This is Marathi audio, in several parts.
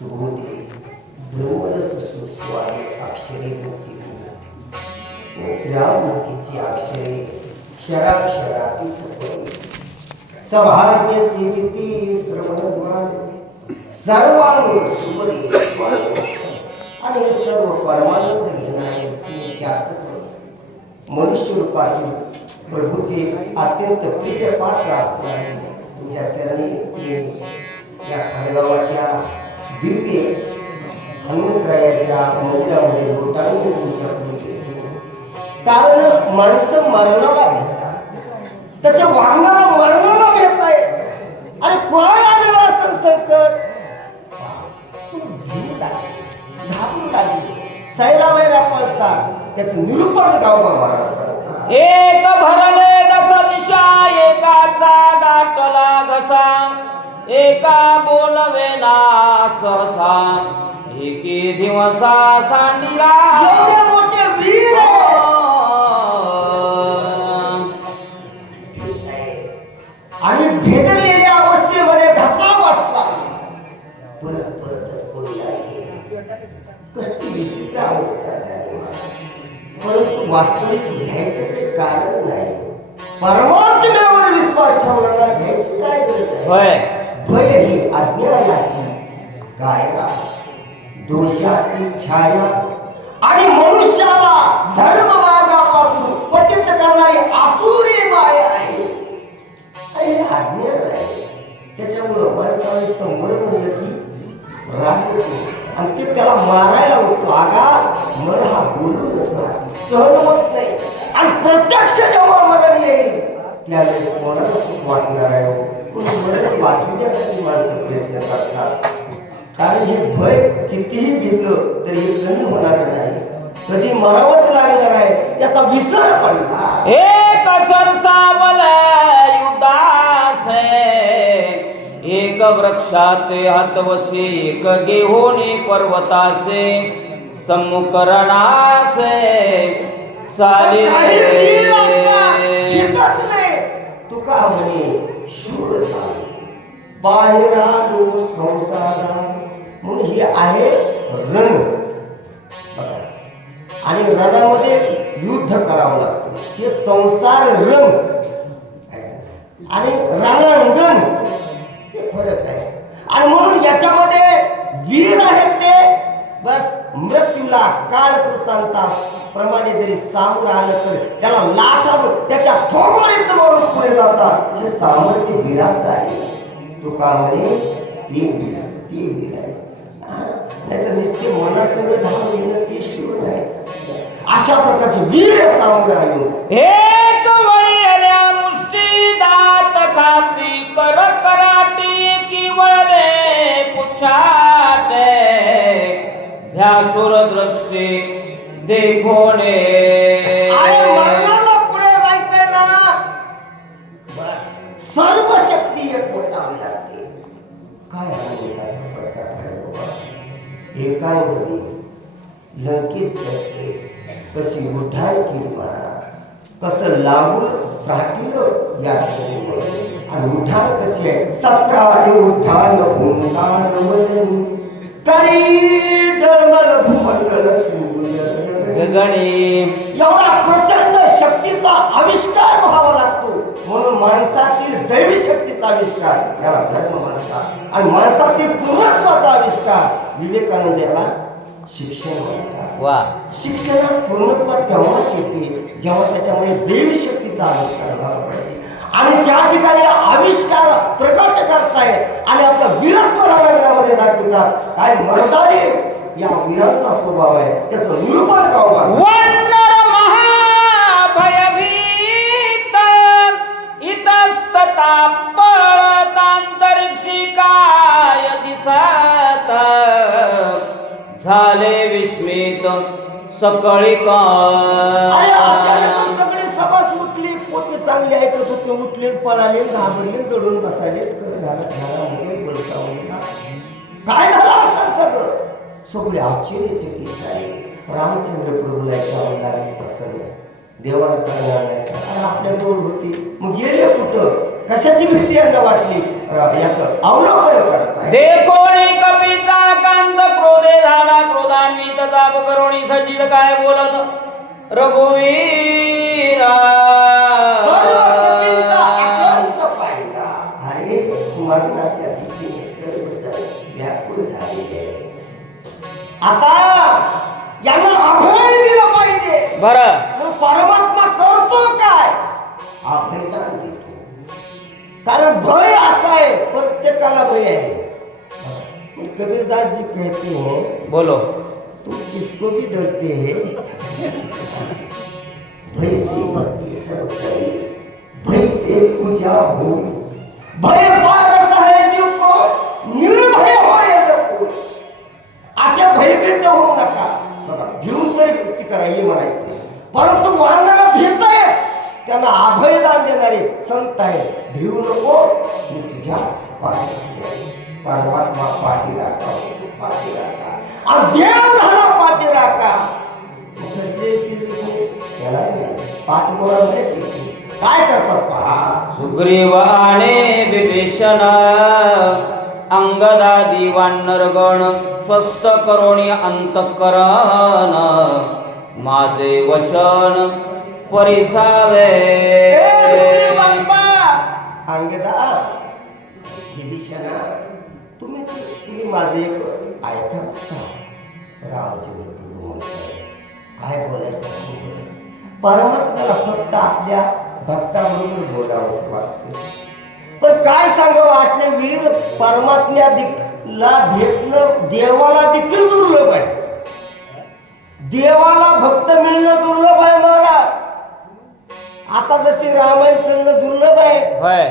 सुबोधे ब्रह्मरस सुस्वादे अक्षरे मुक्ती श्रावमुखीची अक्षरे क्षराक्षरातीत सौभाग्य सेविती श्रवणद्वार सर्वांग सुबोधे आणि सर्व परमानंद घेणारे मनुष्य रूपाची प्रभूचे अत्यंत प्रिय पात्र असणारे तुमच्या चरणी या खडगावाच्या दिव्य हनुमंतरायाच्या मंदिरामध्ये लोटांनी तुमच्या पूजेत कारण माणसं मरणाला भेटतात तसे वाहनाला मरणाला भेटत आहे आणि कोण आलेलं असं संकट घाबरून लागली सैरावैरा पळतात त्याचं निरूपण गावबा महाराज सांगतात एक भरले दस दिशा एकाचा दाटला घसा एका बोलवेना सहसा एके दिवसा सांडिला एवढे मोठे वीर आणि भेदलेल्या अवस्थेमध्ये घसा बसला परत परत पुढे लागले कसली विचित्र अवस्था झाली परंतु वास्तविक घ्यायचं काही कारण नाही परमात्म्यावर विश्वास ठेवणारा घ्यायची काय गरज आहे होय भय ही अज्ञानाची कायरा दोषाची छाया आणि मनुष्याला धर्म मार्गापासून पतित करणारी आसुरी माया आहे आणि अज्ञान आहे त्याच्यामुळं माणसाला नुसतं मर म्हणलं की राग येतो आणि ते त्याला मारायला उठतो आगा मर हा बोलूनच राहतो सहन होत नाही आणि प्रत्यक्ष जेव्हा मरण येईल त्यावेळेस कोणाला सुख वाटणार आहे मरण वाचवण्यासाठी माणसं प्रयत्न करतात कारण हे भय कितीही घेतलं तरी हे कमी होणार नाही कधी मरावंच लागणार आहे याचा विसर पडला एक सरसावल युदास एक वृक्षाते हातवसे एक गेहोनी पर्वतासे सम्मुखरणासे चाले तुका म्हणे शूरता बाहेरानो संसारा म्हणून हे आहे रण आणि रणामध्ये युद्ध करावं लागतं हे संसार रण आणि रणांगण हे फरक आहे आणि म्हणून याच्यामध्ये वीर आहेत ते बस मृत्यूला काळ कृतांतास प्रमाणे जरी सामोरं आलं तर त्याला लाथावून त्याच्या थोबडीत मारून पुढे जातात हे सामर्थ्य वीराचं आहे तुका म्हणे ती वीर आहे नाहीतर नुसते मनासंग धावून येणं ते शूर नाही अशा प्रकारचे वीर सामोरं आलो एक वळी आल्या मुष्टी दात खाती कर कराटी की वळले पुछाटे ध्यासुर दृष्टी देखोने मरणाला पुढे जायचंय ना बस सर्व शक्ती एक पोटावी लागते काय आनंदाचा प्रकार आहे बाबा एकांगी लंकेत जायचे कशी उठाण केली महाराज कसं लागून राहतील या आणि उठाण कशी आहे सत्राने उठाण भूंगान करी डळमळ भूमंडल गगणी एवढा प्रचंड शक्तीचा आविष्कार व्हावा लागतो म्हणून माणसातील दैवी शक्तीचा आविष्कार याला धर्म म्हणतात आणि माणसातील पूर्णत्वाचा आविष्कार विवेकानंद याला शिक्षण म्हणतात वा शिक्षणात पूर्णत्व तेव्हाच येते जेव्हा त्याच्यामध्ये दैवी शक्तीचा आविष्कार झाला पाहिजे आणि त्या ठिकाणी आविष्कार प्रकट करतायत आणि आपलं वीरत्व राहण्यामध्ये दाखवतात काय मर्दानी या वीरांचा स्वभाव आहे त्याचं निरूपण गावबा वन्नर महाभयभीत इतस्तता पळतांतरिक्षी काय दिसत झाले विस्मित सकळी सगळे सभाच उठली पोते चांगले ऐकत होते उठले पळाले घाबरले दडून बसायले काय झालं असं सगळं सगळे आश्चर्यचकित झाले रामचंद्र प्रभूला लागलीचा सगळं देवाला कळलं आणि आपल्या जवळ होती मग गेले कुठं कशाची भीती यांना वाटली याचं अवलोकन करताय देखोनी कपीचा रघुवीरा सर्व कपींचा आकांत पाहिला. अरे मरणाच्या भीतीने सर्वजण व्याकुळ झालेले आहे. आता यांना अभय दिलं पाहिजे. बरं मग परमात्मा करतो काय? अभयदान देतो. कारण भय असा आहे, प्रत्येकाला भय आहे. पण कबीरदास जी कहते हैं, बोलो. तुम किसको भी डरते हैं? भय से भक्ति सब करे, भय से पूजा हो. भय पारस है जीव को, निर्भय होय कोई. असे भयभीत होऊ नका. बघा, भिवून तरी कृती करा हे म्हणायचे. परंतु वानरा भीत आहे, त्यांना अभयदान देणारे संत आहे. भिवू नको, मी तुझ्या पाठीशी आहे. परमात्मा पाठी राखा, पाठी राखा. आणि देव झाला पाठी राखा. कसले येणार नाही. पाठमोरा बरेच येते. काय करतात पहा. सुग्रीव आणि विभीषण अंगदादी वानरगण स्वस्थ करोणी अंतःकरण माझे वचन परिसावे. अंगदा विभीषणा, तुम्ही माझे एक ऐका बघा. रामचंद्र प्रभू म्हणतात, काय बोलायचं असेल परमात्म्याला फक्त आपल्या भक्ताबरोबर बोलावंसं वाटतं. पण काय सांगावं असले वीर, परमात्म्याला भेटणं देवाला देखील दुर्लभ आहे. देवाला भक्त मिळणं दुर्लभ आहे महाराज. आता जशी रामायण चालणं दुर्लभ आहे. होय,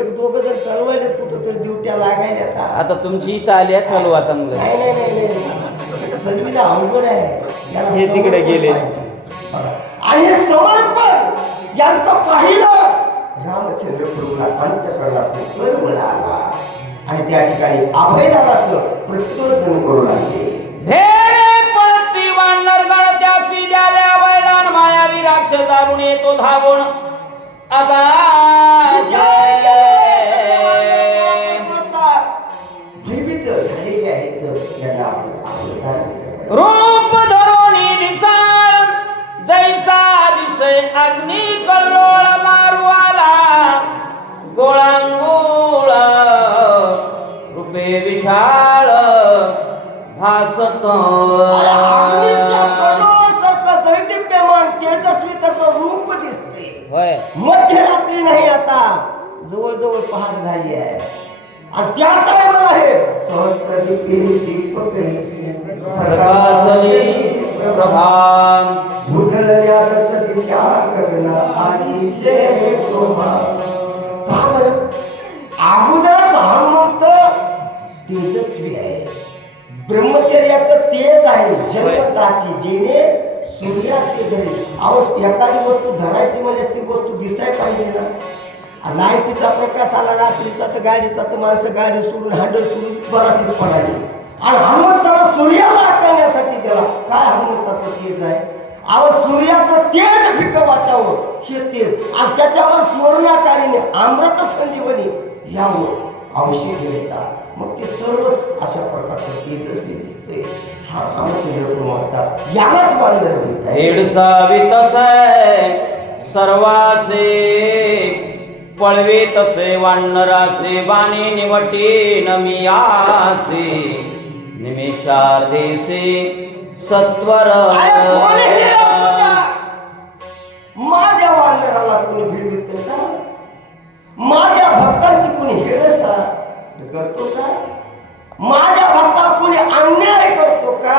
एक दोघं जर चालवायला कुठं तरी ड्युट्या लागायला. आता तुमची इथं आली आहे, चालवा चांगलं. नाही नाही नाही नाही, सर्वीला अवघड आहे. याला हे तिकडे समर्पण गेले. पाहिजे. आणि हे समर्पण यांचं पाहिलं रामचंद्र प्रभूला अंतःकरणातून कळवळ आला आणि त्या ठिकाणी अभयदानाचं प्रत्युत्तर करू लागले. भेरे पळती वानरगण त्यासी द्याव्या बैलान मायावी राक्ष दारुण येतो धावून भयभीत झालेले आहेत. यांना आपण अभयदान दिलं. रूप धरोणी दिसाळ जैसा दिसे अग्नी कल्लोळ मारू आला गोळांगोळ रूपे विशाळ भासत. दैदिप्यमान तेजस्वी त्याचं रूप दिसते. होय, मध्यरात्री नाही, आता जवळजवळ पहाट झाली आहे. आणि त्या टायमाला आहे सहस्रदीपे दीपके प्रकाशनी प्रभाम उजळल्या रस दिशा गगना आणि से शोभा. का बरं? अगोदरच हनुमंत तेजस्वी आहे. ब्रह्मचर्याचं तेज आहे जन्मताची, जेणे सूर्याचे धरी. एखादी वस्तू धरायची म्हणजे ती वस्तू दिसाय पाहिजे ना. लाईटीचा प्रकाश आला रात्रीचा तर गाडीचा, तर माणसं गाडी सोडून हँडल सोडून बराशीत पडाली. आणि हनुमंताला सूर्याला आकारण्यासाठी दिला. काय हनुमंताचं तेज आहे. सूर्याचं तेज फिकं वाटावं हे तेज, आणि त्याच्यावर सुवर्णाकारीने अमृत संजीवनी यावर औषध येतात. मग ते सर्व अशा प्रकारचं तेजस्वी दिसतंय. हा रामचंद्र म्हणतात, यालाच वानर भेट आहे. हेडसावी तसे सर्वासे पळवे तसे वानरासे बाणी निवटी नमियासे निमेषार्धेसे सत्वर. माझ्या वानराला कोणी भिडवित का? माझ्या भक्तांची कोणी हेळसा करतो का? माझ्या भक्तावर कोणी अन्याय करतो का?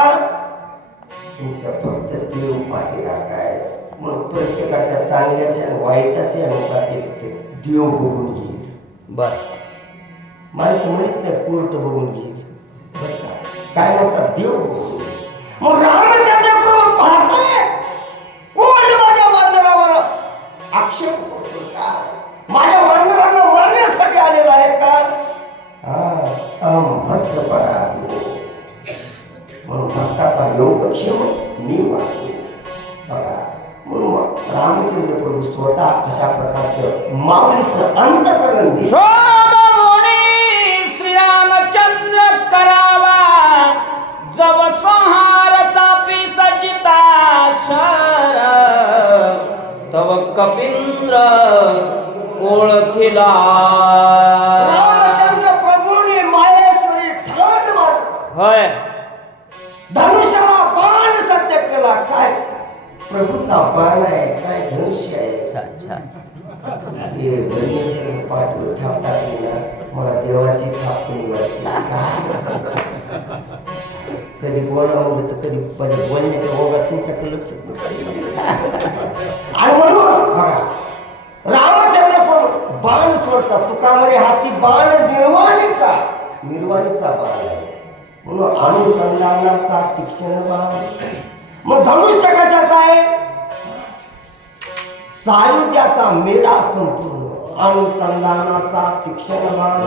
तुमचा फक्त देव पाठी राखाय. म्हणून प्रत्येकाच्या चांगल्याच्या आणि वाईटाच्या मुखात एक देव बघून घेईल. बर, माणसं म्हणत नाही कोर्ट बघून घेईल. बरं का? काय म्हणतात? देव बघून. मग रामचंद्र प्रभू पाहताय कोण माझ्या वानरावर आक्षेप करतो का? माझ्या वानरांना मारण्यासाठी आलेला आहे का? भक्त पराधीन. म्हणून भक्ताचा योगक्षेम मी वाचतो. बघा, म्हणून रामचंद्र प्रभू स्वतः अशा प्रकारचं माऊलीचं अंतःकरण दे. श्रीरामचंद्र करावा जव संहार चापी सजिता शर रुद्र ओळखिला. रामचंद्र प्रभूने माहेश्वरी ठाण मारलं. होय धनुष्याला बाण सज्ज केला. काय प्रभूचा बाण आहे, काय धनुष्य आहे. छान छान. हे बहिणीचे पाठवून थाप टाकली ना, मला देवाची थाप कोणी वाटली. कधी बोलावं तर कधी माझ्या बोलण्याच्या ओघात तुमच्याकडे लक्ष नसतं. आणि म्हणून बघा रामचंद्र प्रभू बाण सोडतात. तुका म्हणे हाची बाण निर्वाणीचा बाण आहे. म्हणून अनुसंधानाचा तीक्ष्ण बाण. मग धनुष्य कशाचा आहे? सायुज्याचा मेढा संपूर्ण. अनुसंधानाचा तीक्ष्ण बाण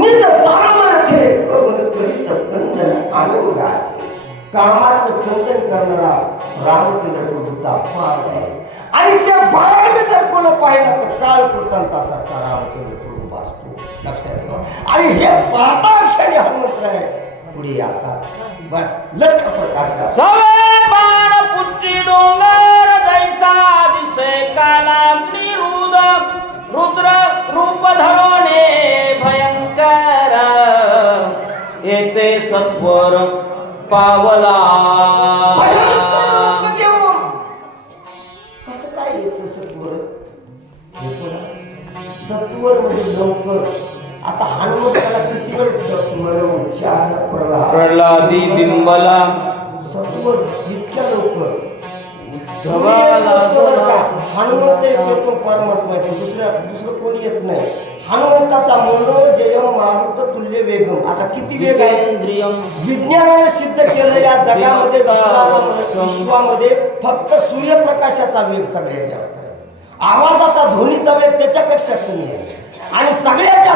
निज सामर्थ्य करून करीत कंदन आनंदाचे. कामाचं खंडन करणारा रामचंद्र प्रभूचा बाण आहे. आणि त्या बाण जर कोण पाहिला तर काळ कृतांतासारखा रामचंद्र प्रभू वाचतो. लक्षात ठेवा. आणि हे पाहता क्षणी हनुमंत आहे पुढे आता बस लक्ष प्रकाशला. सवे बाण पुच्ची डोंगर जैसा दिसे कालाग्नी रुद्र रूप धरोने भयंकर येते सत्वर पावला. भयंकर रूप घेऊन कसं काय येतं सत्वर? सत्वर म्हणजे लवकर. आता हनुमंताला किती वेळ सत्वर उच्चार प्रल्हादी बिंबला सत्वर इतक्या लवकर धवाला हनुमंत येतो परमात्मा दुसरं कोणी येत नाही. हनुमंताचा मनोजयम मारुत तुल्य वेगम. आता किती वेग आहे? इंद्रियम विज्ञानाने सिद्ध केलं या जगामध्ये विश्वामध्ये फक्त सूर्यप्रकाशाचा वेग सगळ्यात जास्त आहे. आवाजाचा ध्वनीचा वेग त्याच्यापेक्षा कमी आहे. आणि सगळ्यात जास्त